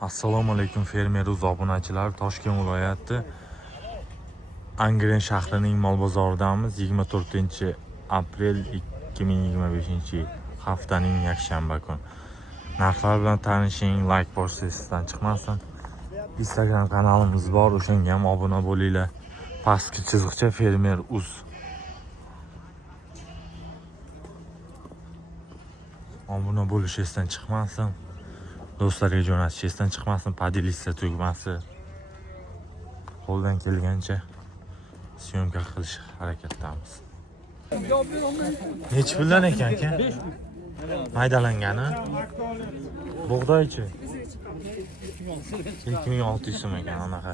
Assalomu alaykum fermer obunachilar. Toshkent viloyati Angren shahrining mol bozoridamiz. 24-aprel 2025-yil haftaning yakshanba kuni. Narxlar bilan tanishing, like bosishdan chiqmasin. Instagram kanalimiz bor, o'shanga ham obuna bo'linglar. Pastki chiziqcha fermer uz. Obuna bo'lish esdan chiqmasin. Do'stlarga jo'natish esdan chiqmasin. Podelitsa tugmasi. Qo'ldan kelgancha syomka qilish harakatdamiz. Necha puldan ekan aka? Maydalangani? Bug'doychi? 2600 so'm ekan anaqa.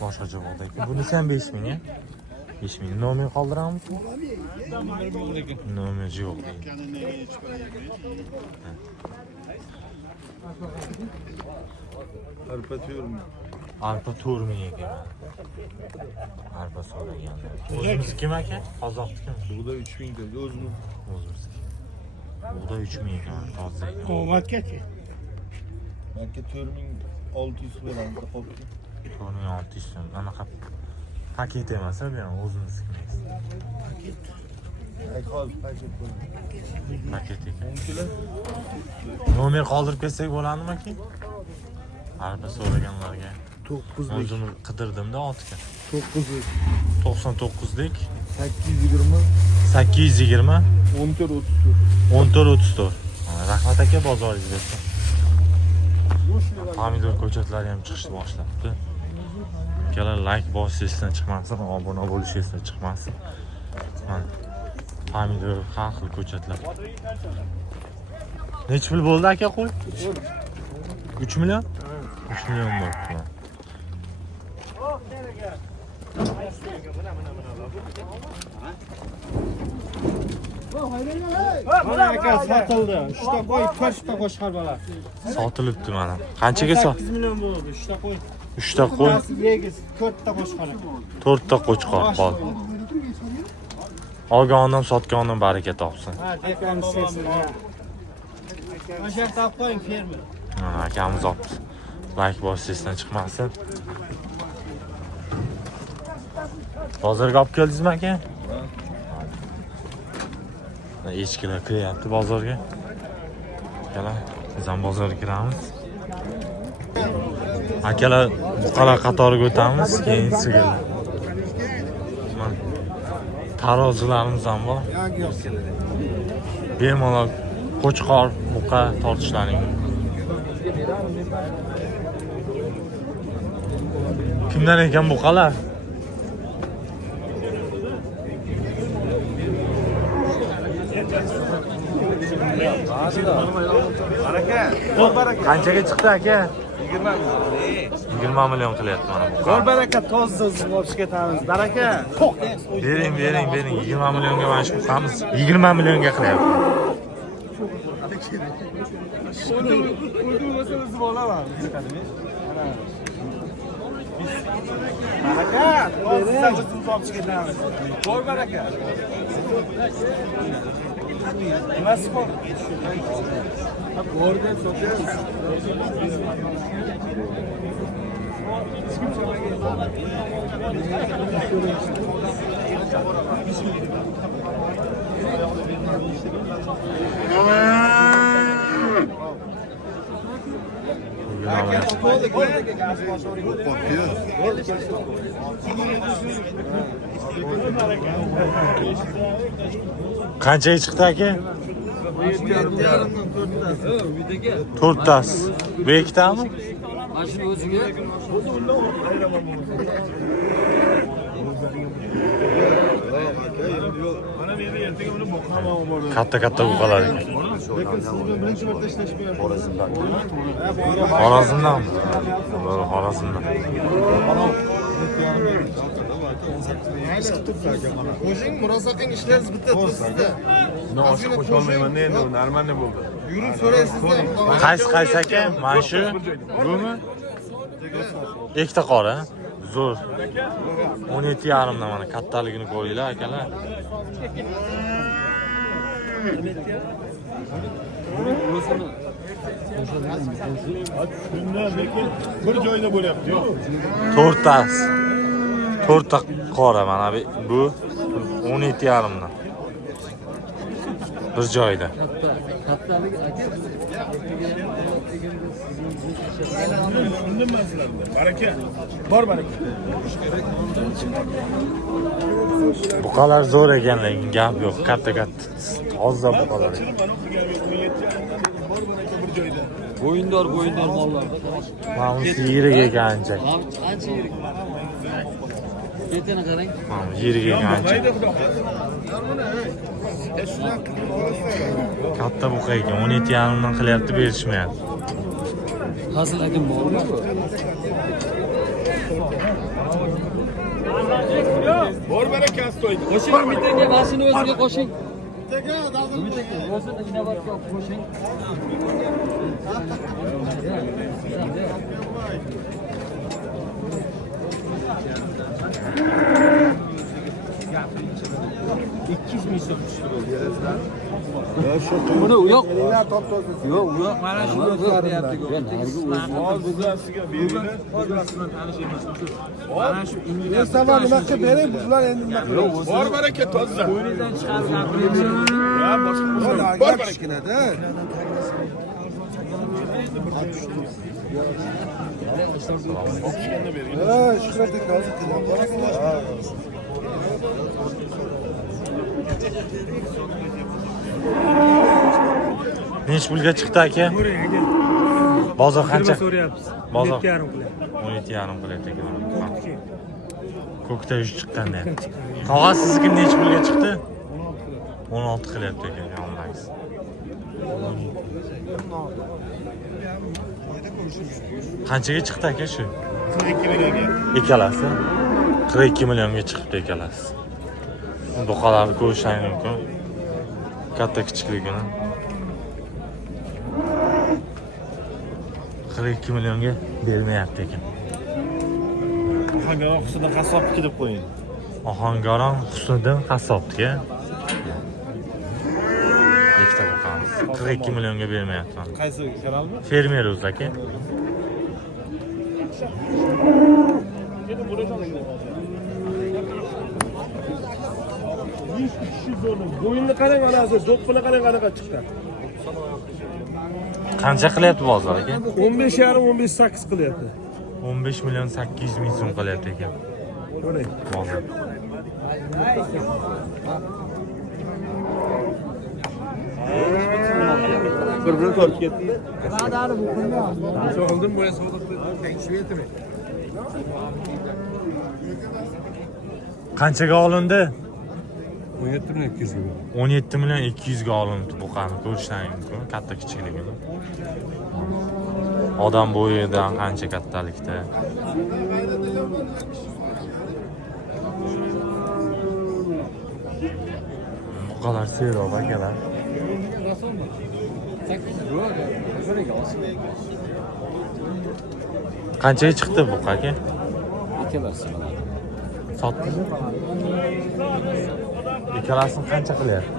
Boshqacha bug'doy. Bunisi ham 5000 ya? 5000. Nomer qoldiramiz? Nomer yo'q. Arpa to'rmi? Arpa to'rmi ekan. Arpa so'ragan. O'zimiz kim aka? Qozoqnikimi? Bug'doy 3000 da o'zimiz. O'zimiz. Bug'doy 3000 ekan, toza ekan. Qo'matgachi? Menga 4600 beramiz, qoldi. 4600 so'm. Anaqa paket emas, bu ham o'zimizniki. Ay, hozir paket qo'y. Paket ekan. 10 kilo. Nomer qoldirib ketsak bo'ladimi aka? Arpa so'raganlarga. 9 O'zim qidirdim-da 6 ga. 9 99 lik 820 820 14 1434. Rahmat aka, bozoringiz bersin. Pomidor ko'chatlari ham chiqishni boshlabdi. Akalar like bosishdan chiqmasin, obuna bo'lishdan chiqmasin. Mana pomidor har xil ko'chatlar. Necha pul bo'ldi aka qo'y? 3 million? 3 million bo'ldi. Mana aka sotildi. 3 ta qo'y, 4 ta qo'shqar bola. Sotilibdi mana. Qanchaga 8 million bo'ldi. 3 ta qo'y. 3 ta qo'y, Vegas 4 ta qo'shqar. 4 ta qo'chqor qol. Olgandan sotgandan baraka topsin. Ha, tekamiz sevsin. O'sha tap qo'ying fermer. Mana akamiz olibdi. Like bosishdan chiqmasin. Bozorga olib keldingizmi aka? Echkilar kiryapti bozorga. Akalar, biz ham bozorga kiramiz. Akalar, buqalar qatoriga o'tamiz, keyin sigirlar. Tarozilarimiz ham bor. Bemalol qo'chqor, buqa tortishlaring. Kimdan ekan buqalar? Qanchaga chiqdi aka? 20 million qilyapti mana bu. Zo'r baraka toza olib ketamiz. Baraka. Bering. 20 millionga mana shu buqamiz 20 millionga qilyapti. O'ldirmasangiz bo'laman. Baraka, toza olib ketamiz. Zo'r baraka. Nimasi bor? O'rgan sotamiz. Qanchaga chiqdi aka? 4tasi. Bu ikkitami? Mashina o'ziga Katta buqalar ekan. Lekin siz bilan birinchi marta ishlashmayapsiz. Xorazmdanmi? Xorazmdan. Qo'shing, murosa qiling, ishlaringiz bitta sizda. Buni oshib qo'sha olmayman endi, normalniy bo'ldi. Yurib so'raysizda. Qaysi aka? Mana shu. Bumi? Ikkita qora. Zo'r. 17,5 dan mana kattaligini ko'ringlar akalar. Shundan lekin bir joyda bo'lyapti-yu. To'rttasi. To'rtta qora mana bu 17,5 dan. Bir joyda. Shundan men sizlarga. Baraka. Bor baraka. Buqalar zo'r ekan, lekin gap yo'q. Katta-katta. Toza buqalar. Bor baraka bir joyda. Bo'yindor mollar. Mana bu yirik ekan ancha. Ancha yirik. Betini qarang. Mana bu yirik ekan ancha. Katta buqa ekan, 17,5 dan qilyapti, berishmayapti. Hazil akam bormi? Bor baraka astoydi. Qo'shing bittaga mashina o'ziga qo'shing. Bittaga o'zini inovatga qo'shing. Buni u yoq. Yo'q, u yoq. Mana shu o'zgaryapti. Hozirasiga beringlar. Mana shu Men sana nima qilib beray, bular endi nima qilib? Bor baraka toza. bo'ynidan chiqarib gapiraychi. Ya boshqa Bor kichkinada. o'qishganda bergin. Ha, Shuhrat aka hozir telefon qilasan. Nech pulga chiqdi aka? Bozor qancha? So'rayapsiz. Bozor 7,5 pul. 17,5 qilyapti ekan. Ko'kda 3 chiqqanda. Qog'oz sizniki nech pulga chiqdi? 16 qilyapti ekan yonidagisi. Qanchaga chiqdi aka shu? 42 millionga. Ikkalasi 42 millionga chiqibdi ikkalasi. Buqalarni ko'rishingiz mumkin. Katta kichikligini. 42 millionga bermayapti ekan. Hangar oqsida qassobniki deb qo'ying. Ohangaron Husniddin qassobga. Ikkita buqamiz. 42 millionga bermayapman. Qaysi kanalmi? Fermer o'zi aka. Bo'yinni qarang mana hozir, do'ppini qarang qanaqa chiqdi. Qancha qilyapti bozor aka? 15,5-15,8 qilyapti. 15 million 800 ming so'm qilyapti ekan. Qarang. Bozor. Bir tortib ketdi. So'g'ildim bo'ya so'g'ildim. Tekshirayapti. Qanchaga olindi? 17 million 200 ming. 17 million 200 ga olindi buqani. Ko'rishingiz mumkin, katta kichikligini. Odam bo'yidan qancha kattalikda. Buqalar serob akalar. Qanchaga chiqdi buqa aka? Ikkalasi. Sotdingmi? Ikkalasini qancha qilyapti?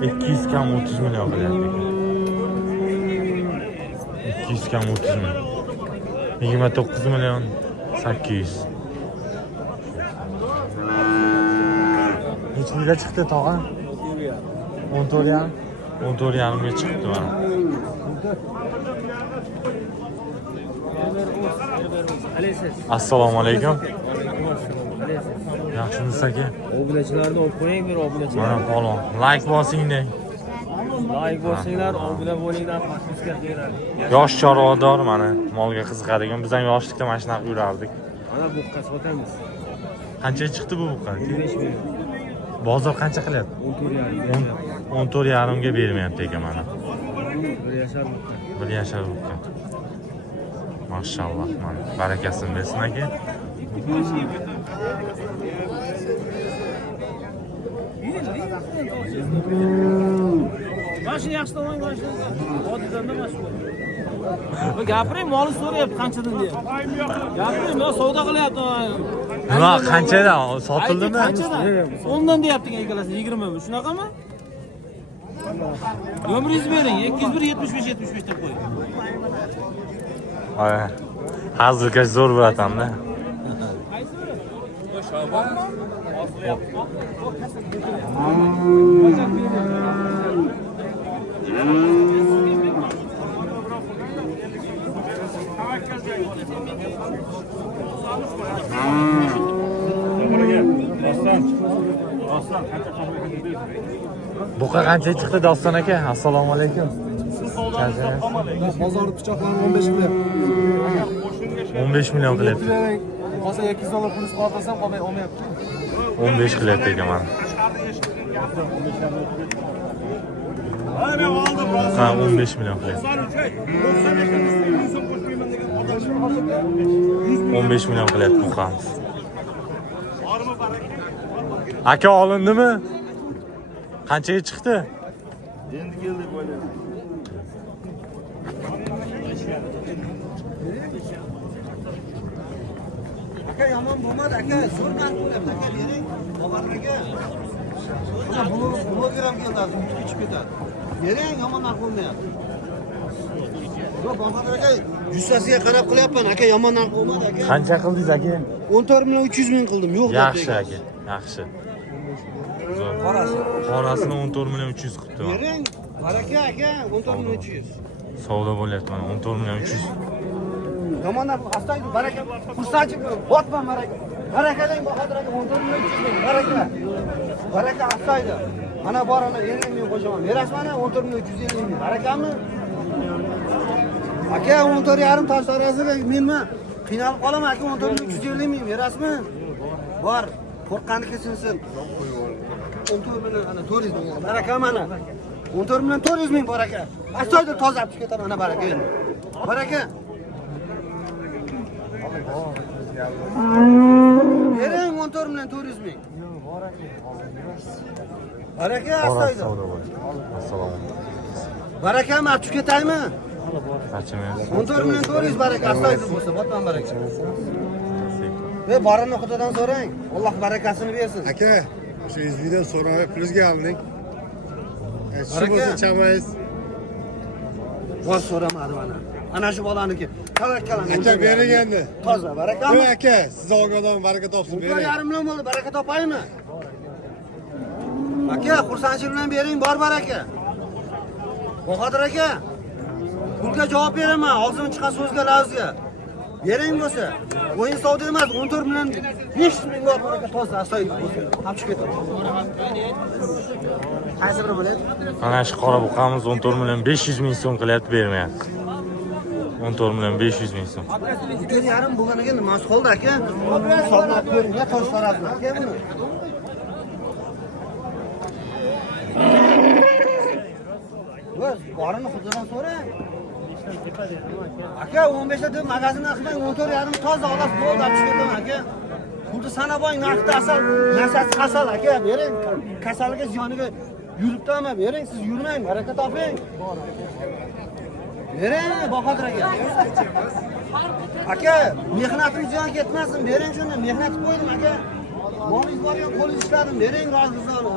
200 kam 30 million qilyapti. 200 kam 30 million. 29 million 800. Necha pulga chiqdi tog'a? 14,5. 14,5 ga chiqdi mana. Assalomu alaykum. Yaxshimisiz aka? Obunachilarni olib qo'ying, bir obunachilar. Mana palon. Like bosinglar. Like bo'lsanglar, obuna bo'linglar, podpiska beradi. Yosh chorvador mana molga qiziqadigan. Biz ham yoshlikda mana shunaqa yurardik. Mana buqqa sotamiz. Qanchaga chiqdi bu buqa? 15 million. Bozor qancha qilyapti? 14,5 ga bermayapti ekan mana. Bir yashar buqqa. Bir yashar buqa. Mashalloh, mana barakasini bersin aka. Mashina yaxshi tomon mashina. Oddiydanda mashina. Bu gapiring, molni so'rayapti qanchadan deb. Gapiring, men savdo qilyapti. Nima qanchadan sotildimi? Qanchadan? 10 dan deyapti ikkalasi 20 mi? Shunaqami? Nomeringizni bering. 201 75 75 deb qo'ying. Ay. Hazilkash zo'r bo'latam-da. Buqa qancha chiqdi Doston aka? Assalomu alaykum. Bozor pichoqlari 15 million. 15 million qilyapti. Qolsa $200 pul qolsam qolmay olmayapti. 15 qilyapti ekan mana. Ha, 15 million qilyapti. 15 million qilyapti buqamiz. Aka olindimi? Qanchaga chiqdi? Endi keldi bola. Aka yomon bo'lmadi aka, zo'r narx bo'lyapti aka, bering. Bobarlarga. Blogeram keldi, ichib ketadi. Bering, yomon narx bo'lmayapti. Yo'q, Bobar aka, jussasiga qarab qilyapman aka, yomon narx bo'lmadi aka. Qancha qildingiz aka? 14 million 300 ming qildim. Yo'q, Yaxshi aka, yaxshi. Qorasini 14 million 300 qilibdi. bering. Baraka aka, 14 million 300. Savdo bo'lyapti mana 14 million 300. Yomon narx, astaydi, baraka. Xursandchilik, botma baraka. Barakadan Bahodir aka 14 million 300 ming. Baraka. Baraka astaydi. Ana bor ana 50 ming qo'shaman. Berasizmi ana 14 million 350 ming. Barakami? Aka 14,5 tosh orasiga menmi qiynalib qolaman aka 14 million 350 ming berasizmi? Bor. Qo'rqqani kesinsin. 14 million ana 400 ming. Baraka mana. 14 million 400 ming baraka. Astoydil toza olib ketaman ana baraka endi. Baraka. Bering 14 million 400 ming. Baraka astoydil. Savdo bo'lyapti. Assalomu alaykum. Barakami olib ketaymi? Qanchamayapsiz? 14 million 400 baraka astoydil bo'lsa, botman baraka. Ve borini Xudodan so'rang. Alloh barakasini bersin. Aka, o'sha 100 million so'rab pulga olding. Shu bo'lsa chamaysiz. Bosh so'ramadi mana. Ana shu bolaniki. Tavakkalan. Aka bering endi. Toza barakami? Yo'q aka, siz olgan baraka topsin bering. 1,5 million bo'ldi, baraka topaymi? Aka, xursandchilik bilan bering, bor baraka. Bahodir aka, pulga javob beraman, og'zim chiqqan so'zga lafzga. Bering bo'lsa, o'yin savdo emas, 14 million 500 ming bor baraka toza astoydil bo'lsa. Olib chiqib ketadi. Qaysi biri bo'ladi? Mana shu qora buqamiz 14 million 500 ming so'm qilyapti, bermayapti. 14 million 500 ming so'm. 1,5 bo'lganiga nimasi qoldi aka? Hisoblab ko'ring, ya tosh tarafni aka buni. O'z borini Xudodan so'rang. Aka 15 ta deb magazindan qilmang, 14,5 toza olasiz bo'ldi, olib chiqib ketaman aka. Xuddi sanaboy narxda asal, narsasi qasal aka, bering. Kasalga ziyoniga yuribdimi? Bering, siz yurmang, baraka toping. Bering, Bahodir aka. Aka, mehnatim ziyon ketmasin, bering shuni, mehnat qilib qo'ydim aka. Molingiz bor-ku, qo'lingiz ishladim, bering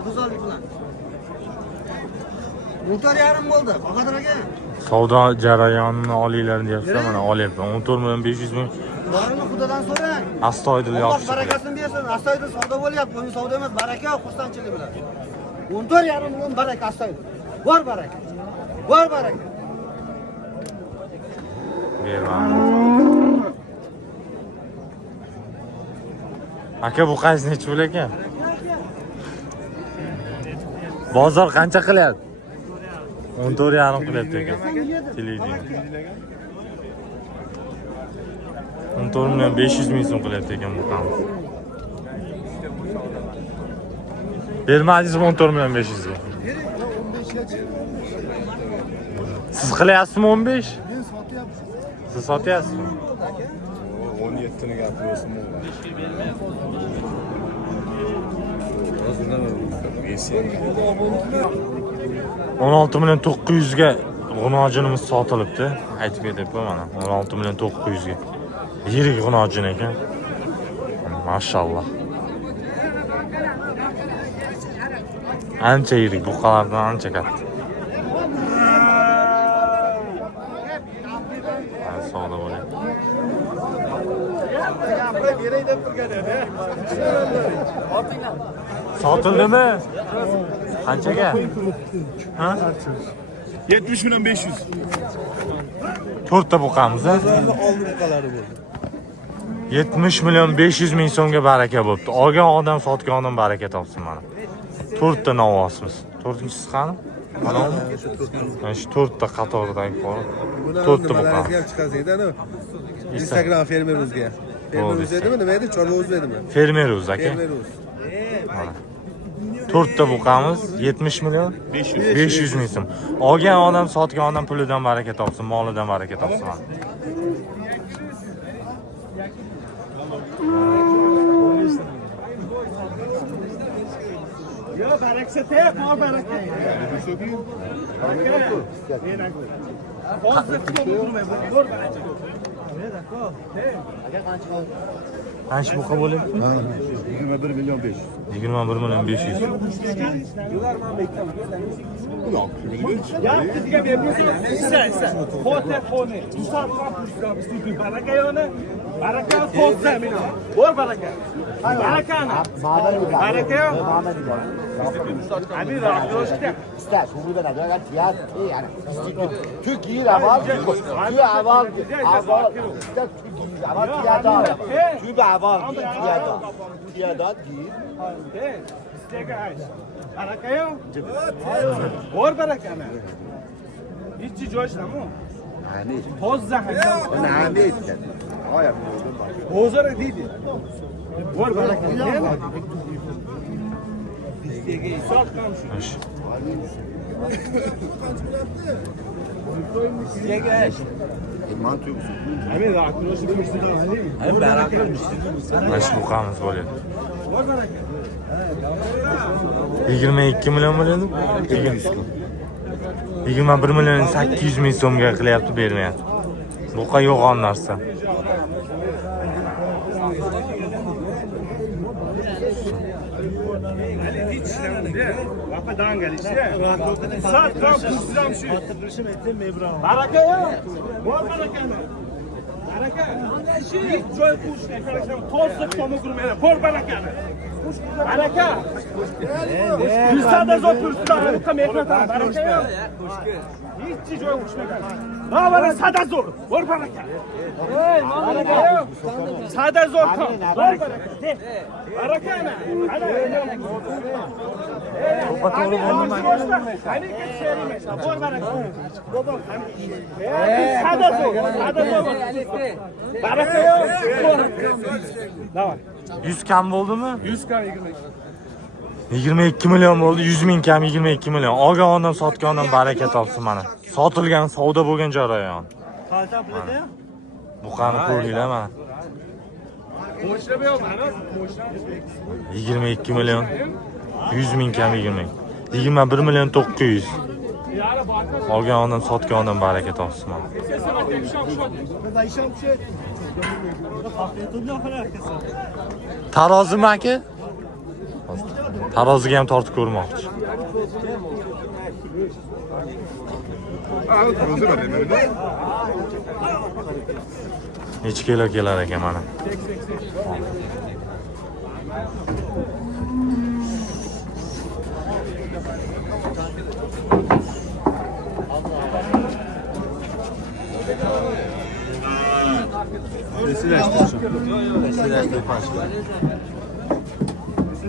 rizolik bilan. 14,5 bo'ldi, Bahodir aka. Savdo jarayonini olinglar deyapsa, mana olyapman. 14 million 500 ming. Borini Xudodan so'rang. Astoydil Alloh yoqib. barakasini bersin. Astoydil savdo bo'lyapti. O'yin savdo emas, baraka, xursandchilik bilan. 14,5 million baraka astoydil. Bor baraka. Bor baraka. Berman. Aka bu qaysi necha pul ekan? Bozor qancha qilyapti? 14,5 qilyapti ekan. Televideniye. 14 million 500 ming so'm qilyapti ekan bu qamiz. Bermadingizmi 14 million 500 ga? Siz qilyapsizmi 15? Siz sotyapsizmi? 17 ni gapiryosin. 16 million 900 ga g'unojinimiz sotilibdi. Aytib ketibman mana. 16 million 900 ga. Yirik g'unojin ekan. Mashalloh. Ancha yirik, buqalardan ancha katta. Savdo bo'lyapti. Sotildimi? Qanchaga? Ha? 70 milyon 500. To'rtta buqamiz, ha? 70 milyon 500 ming so'mga baraka bo'pti. Olgan odam sotgan odam baraka topsin mana. To'rtta novosimiz. To'rtinchisi qani? Mana shu to'rtta qatoridagi bor. To'rtta buqamiz. Instagram fermerimizga. Fermerimiz edimi, nima edi? Chorva o'zi edimi? Fermeruz aka. Fermerimiz. Mana. To'rtta buqamiz 70 milyon 500 ming so'm. Olgan odam sotgan odam pulidan baraka topsin, molidan baraka topsin. Yo, baraksa tek, bor baraka. Qancha buqa bo'lyapti? 21 milyon 500. 21 milyon 500. Ya bizga bermaysiz. Issa. Xone. Dusar qilib barakayoni. Baraka to'g'ri mina. Bor baraka. Barakani. Baraka. Abi rahatlaştık. İster, şunu da ne kadar yani Türk iyi aval, Türk aval, işte Türk iyi aval piyada, Türk aval piyada değil. Baraka yok. Bor baraka mı? Hiç coş mu? Yani, Toz zahmet. önemli etken. Hayır. Bozara değil. Bor baraka. Hoş. Mantığı musun? Abi rahatlaştık. Abi Kaç buqamiz bo'lyapti? 22 milyon bo'lyapti. 21 milyon 800 ming so'mga qilyapti, bermayapti. Buqa yo'g'on narsa. hiç işlemedi. Kafadan gelişti. Saat tam kuşturam şu. Baraka yok. Bor baraka mı? Baraka. Hiç joy kuş ne karışım. Tozluk tomu kurmaya. Bor baraka mı? Baraka. Yüzsade zor kurslar. Bu kamera tam baraka yok. Hiç joy kuş ne karışım. Ha bana sada zor. Bor baraka. Baraka yok. Sada zor tam. Bor baraka. Baraka ne? Hani hani geçelim. Bor baraka. Baba sada zor. Sada zor. Baraka yok. Ne var? 100 kam bo'ldimi? 100 kam 22 milyon bo'ldi. 100 ming kam 22 milyon. Olgan odam sotgan odam baraka topsin mana. Sotilgan, savdo bo'lgan jarayon. Qalta pulda? Buqani ko'ringlar mana. Mo'shlab yo'q, ana. 22 milyon 100 ming kam 20. 21 milyon 900. Olgan odam sotgan odam baraka topsin mana. Tarozimi aka? Taroziga ham tortib ko'rmoqchi. Necha kilo kelar ekan mana.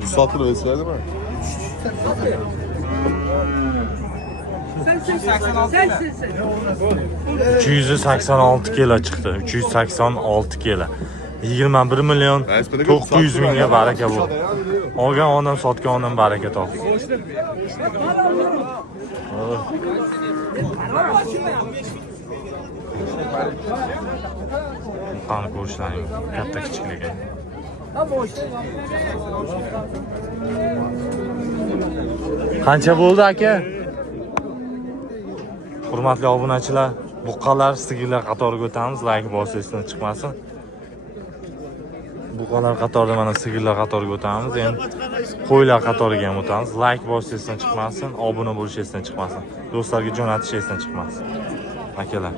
Satır vesaire değil mi? 386 kilo chiqdi. 386 kilo. 21 milyon 900 mingga baraka bu. Olgan odam sotgan odam baraka topdi. Qani ko'rishlaring katta kichikligi. Qancha bo'ldi aka? Hurmatli obunachilar, buqalar, sigirlar qatoriga o'tamiz. Like bosishdan chiqmasin. Buqalar qatorida mana sigirlar qatoriga o'tamiz. Endi qo'ylar qatoriga ham o'tamiz. Like bosishdan chiqmasin, obuna bo'lishdan chiqmasin. Do'stlarga jo'natishdan chiqmasin. Akalar